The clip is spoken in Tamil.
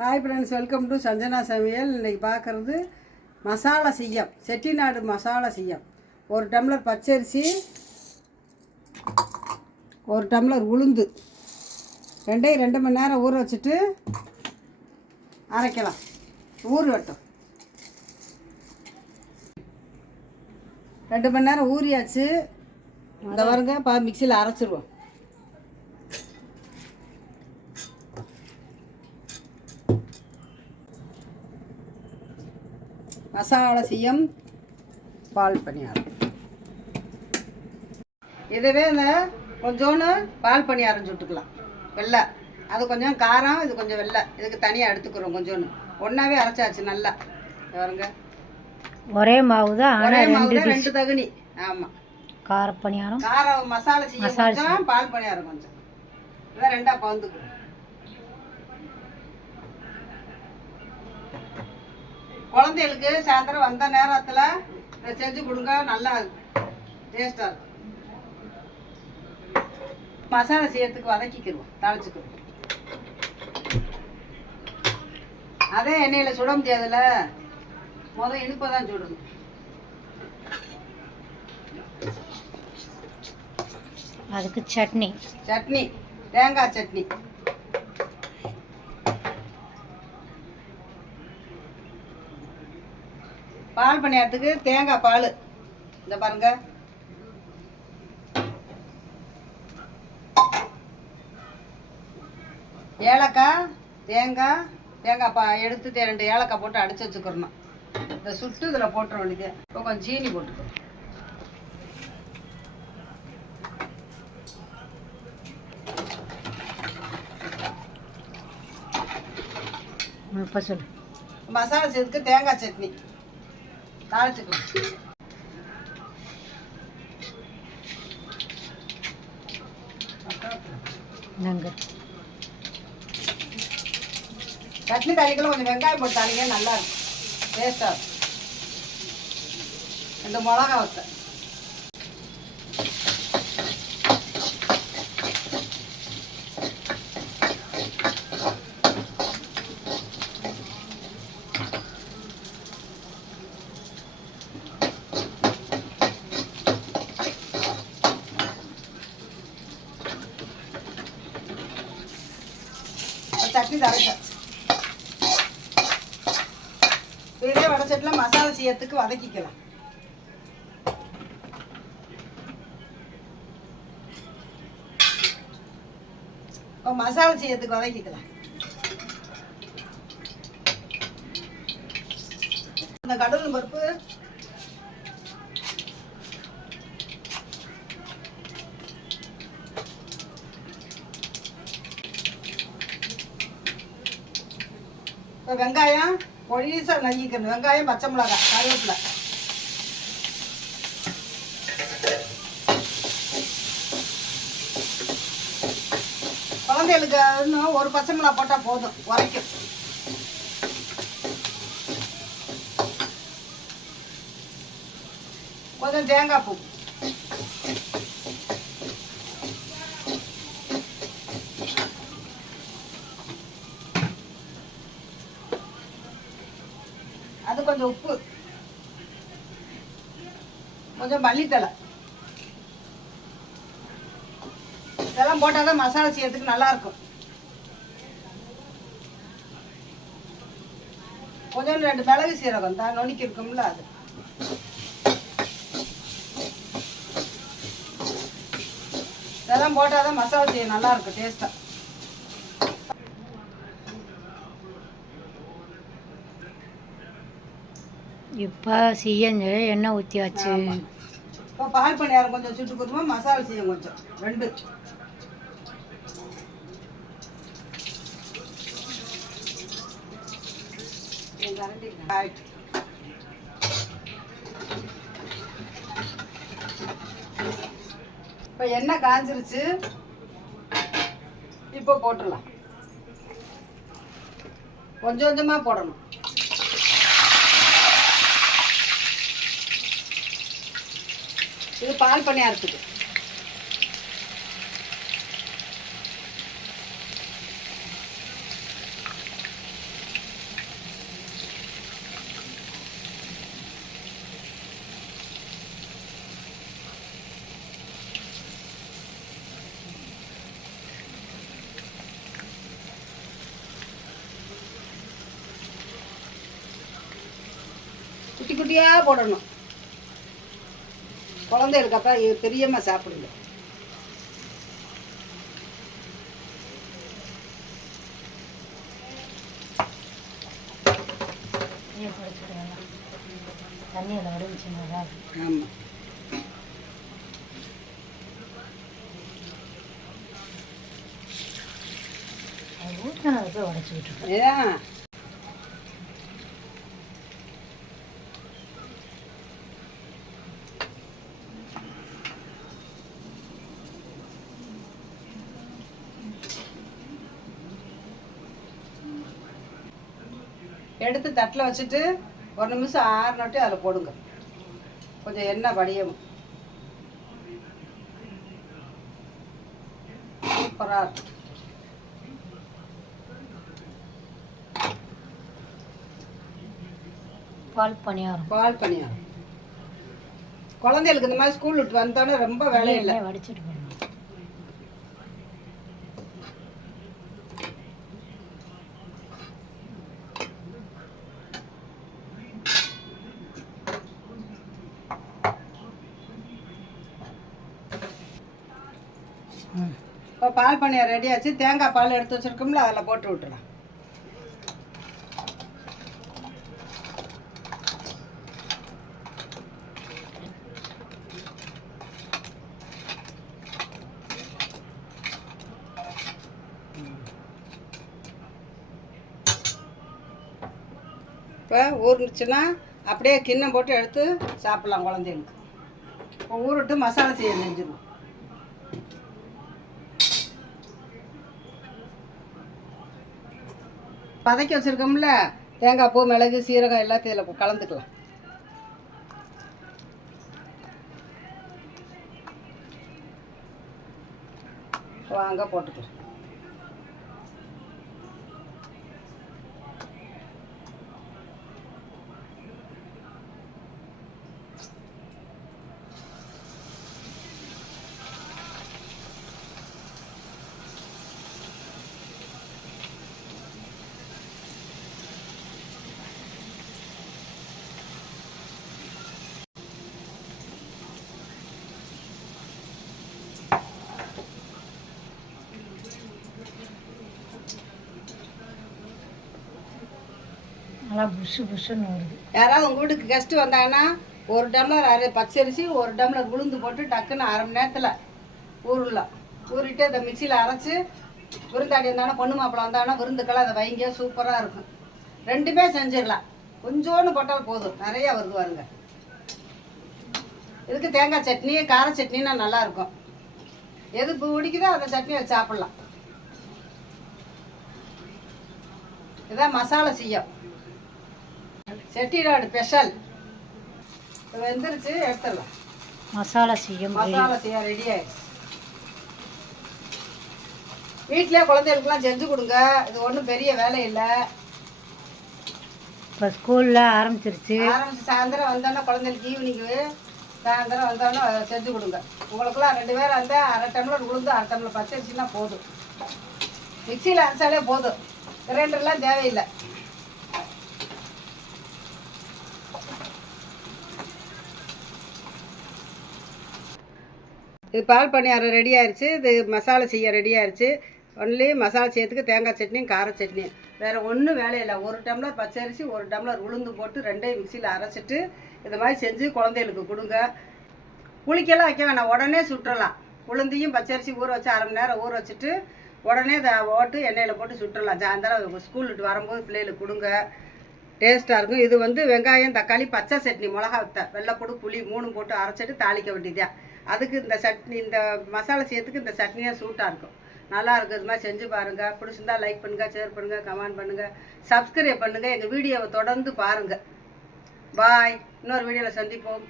Hi friends welcome to Sanjana சமையல் இன்றைக்கி பார்க்குறது மசாலா செய்யம் செட்டிநாடு மசாலா செய்யம் ஒரு டம்ளர் பச்சரிசி ஒரு டம்ளர் உளுந்து. ரெண்டையும் ரெண்டு மணி நேரம் ஊற வச்சுட்டு அரைக்கலாம். ஊர் வெட்டும். ரெண்டு மணி நேரம் ஊறியாச்சு. இந்த வருங்க பா மிக்சியில் அரைச்சிருவோம். மசாலா செய்யும் பால் பணியாரம். இதுவே இந்த கொஞ்சோண்டு பால் பணியாரம் சுட்டுக்கலாம். வெள்ளை. அது கொஞ்சம் காரம் இது கொஞ்சம் வெள்ளை. இதுக்கு தனியாக எடுத்துக்கிறோம் கொஞ்சோண்டு. ஒன்றாவே அரைச்சாச்சு நல்லா. பாருங்க. ஒரே மாவு தான் ஒரே மாவு ரெண்டு தான் ரெண்டு தகுனி. ஆமாம் கார பணியாரம் காரம் மசாலா செய்ய மசாலா பால் பணியாரம் கொஞ்சம். இதான் ரெண்டா பகுந்துக்கும் குழந்தைகளுக்கு சாயந்தரம் வந்த நேரத்தில் செஞ்சு கொடுங்க நல்லா டேஸ்டாக இருக்கும். மசாலா செய்யறதுக்கு வதக்கிக்கிடுவோம் தாளிச்சுக்கிடுவோம் அதே எண்ணெயில் சுட முடியாதுல்ல முதல் இனிப்பை தான் சுடணும். அதுக்கு சட்னி. சட்னி தேங்காய் சட்னி. பால் பணியாரத்துக்கு தேங்காய் பால். இந்த பாருங்க. ஏலக்காய் தேங்காய் தேங்காய் பா எடுத்து ரெண்டு ஏலக்காய் போட்டு அடிச்சு வச்சுக்கிறணும். இதை சுட்டு இதில் போட்டுற வேண்டியது இப்போ கொஞ்சம் சீனி போட்டுக்கோ. இப்போ சொல்லு. மசாலா செய்யறதுக்கு தேங்காய் சட்னி. தாளிச்சுக்கணும் சட்னி தாளிக்கெல்லாம் கொஞ்சம் வெங்காயம் போட்டு தாளிங்க நல்லா இருக்கும். டேஸ்டாக இருக்கும். ரெண்டு மிளகா வத்த சட்னி தாளிச்சேன் இதே வடச்சட்டில் மசாலா செய்யறதுக்கு வதக்கிக்கலாம். இப்போ மசாலா செய்யறதுக்கு வதக்கிக்கலாம். இந்த கடல் பருப்பு. இப்போ வெங்காயம். பொடிசாக நங்கிக்கணும் வெங்காயம் பச்சை மிளகாய் கருவேப்பிலை குழந்தைகளுக்கு இன்னும் ஒரு பச்சை மிளகா போட்டால் போதும். உரைக்கும் கொஞ்சம் தேங்காய் பூ. கொஞ்சம் உப்பு. கொஞ்சம் மல்லித்தலை இதெல்லாம் போட்டால் தான் மசாலா செய்யறதுக்கு நல்லா இருக்கும் கொஞ்சம் ரெண்டு மிளகு சீரகம். தான் நுணுக்கி இருக்கும்ல அது. இதெல்லாம் போட்டால் தான் மசாலா செய்ய நல்லா இருக்கும் டேஸ்ட்டாக இப்போ சீயஞ்ச எண்ணெய் ஊற்றியாச்சு இப்போ பால் பணியாரம் கொஞ்சம் சுட்டு கொடுமா மசாலா செய்யும் கொஞ்சம். ரெண்டு. இப்போ எண்ணெய் காஞ்சிருச்சு. இப்போ போட்டுடலாம். கொஞ்சம் கொஞ்சமாக போடணும். இது பால் பணியாரத்துக்கு. குட்டி குட்டியா போடணும். குழந்தைகளுக்கு அப்போ பெரியம்மா சாப்பிடுங்க. தண்ணியில் வடிச்சுன்னா ஆமாம் அது ஊற்றினது போய் உடச்சி விட்டுருக்கேன் ஏன்? எடுத்து தட்டில் வச்சுட்டு ஒரு நிமிஷம் ஆறுனட்டு அதில் போடுங்க. கொஞ்சம் எண்ணெய் வடியும் சூப்பராக இருக்கும். பால் பணியாரம் பால் பணியாரம் குழந்தைகளுக்கு இந்த மாதிரி ஸ்கூல் விட்டு வந்தோடனே ரொம்ப வேலை இல்லை. எண்ணெய் வடிச்சிட்டு இப்போ பால் பணியாரம் ரெடி ஆச்சு. தேங்காய் பால் எடுத்து வச்சிருக்கோம்ல அதில் போட்டு விட்டுறலாம் இப்போ ஊறுனுச்சுன்னா அப்படியே கிண்ணம் போட்டு எடுத்து சாப்பிட்லாம் குழந்தைங்களுக்கு இப்போ ஊறிட்டு மசாலா செய்ய செஞ்சிடும் பதக்கி வச்சுருக்கோம்ல தேங்காய் பூ மிளகு சீரகம் எல்லாத்தையும் இதில் கலந்துக்கலாம். வாங்க போட்டுக்கலாம். நல்லா புஷு புஷுன்னு வருது. யாராவது உங்கள் வீட்டுக்கு கெஸ்ட்டு வந்தாங்கன்னா ஒரு டம்ளர் அரை பச்சரிசி ஒரு டம்ளர் உளுந்து போட்டு டக்குன்னு அரை மணி நேரத்தில் ஊறலாம் ஊறிட்டு அதை மிக்சியில் அரைச்சி விருந்தாடி இருந்தாலும் பொண்ணு மாப்பிள்ளை வந்தாங்கன்னா விருந்துக்கெல்லாம் அதை வைங்க சூப்பராக இருக்கும். ரெண்டுமே செஞ்சிடலாம். கொஞ்சோன்னு போட்டால் போதும். நிறையா வருது பாருங்க. இதுக்கு தேங்காய் சட்னி கார சட்னின்னா நல்லாயிருக்கும் எது பிடிக்குதோ அந்த சட்னி வச்சு சாப்பிட்லாம். இதான் மசாலா செய்யும் செட்டிநாடு ஸ்பெஷல். வெந்துருச்சு எடுத்துடலாம். மசாலா செய்யும் மசாலா செய்ய ரெடி ஆயிடுச்சு. வீட்டிலே குழந்தைகளுக்குலாம் செஞ்சு கொடுங்க. இது ஒன்றும் பெரிய வேலை இல்லை. இப்போ ஸ்கூலில் ஆரம்பிச்சிருச்சு. ஆரம்பிச்சு சாயந்தரம் வந்தோன்னா குழந்தைகளுக்கு ஈவினிங்கு சாயந்தரம் வந்தோன்னா செஞ்சு கொடுங்க. உங்களுக்குலாம் ரெண்டு பேர் இருந்தால் அரை டம்ளர் உளுந்து அரை டம்ளர் பச்சரிசினா போதும். மிக்சியில் அரைச்சாலே போதும். கிரைண்டர்லாம் தேவையில்லை. இது பால் பணியாரம் ரெடி ஆயிடுச்சு இது மசாலா செய்ய ரெடி ஆயிடுச்சு ஒன்லி மசாலா செய்யறதுக்கு தேங்காய் சட்னியும் கார சட்னியும் வேறு ஒன்றும் வேலையில்லை ஒரு டம்ளர் பச்சரிசி ஒரு டம்ளர் உளுந்து போட்டு ரெண்டையும் மிக்சியில் அரைச்சிட்டு இந்த மாதிரி செஞ்சு குழந்தைகளுக்கு கொடுங்க. புளிக்கெல்லாம் வைக்க வேணாம். உடனே சுற்றலாம். உளுந்தையும் பச்சரிசி ஊற வச்சு அரை மணி நேரம் ஊற வச்சுட்டு உடனே இதை ஓட்டு எண்ணெயில் போட்டு சுற்றலாம். சாயந்தரம் ஸ்கூல் விட்டு வரும்போது பிள்ளைகளுக்கு கொடுங்க. டேஸ்ட்டாக இருக்கும். இது வந்து வெங்காயம் தக்காளி பச்சை சட்னி மிளகா வத்த வெள்ளைப்பூடு புளி மூணும் போட்டு அரைச்சிட்டு தாளிக்க வேண்டியதான் அதுக்கு இந்த சட்னி இந்த மசாலா செய்யறதுக்கு இந்த சட்னியாக சூட்டாக இருக்கும். நல்லா இருக்கும் மாதிரி செஞ்சு பாருங்கள் பிடிச்சிருந்தா லைக் பண்ணுங்கள் ஷேர் பண்ணுங்கள் கமெண்ட் பண்ணுங்கள் சப்ஸ்கிரைப் பண்ணுங்கள் எங்கள் வீடியோவை தொடர்ந்து பாருங்கள் பாய் இன்னொரு வீடியோவில் சந்திப்போம்.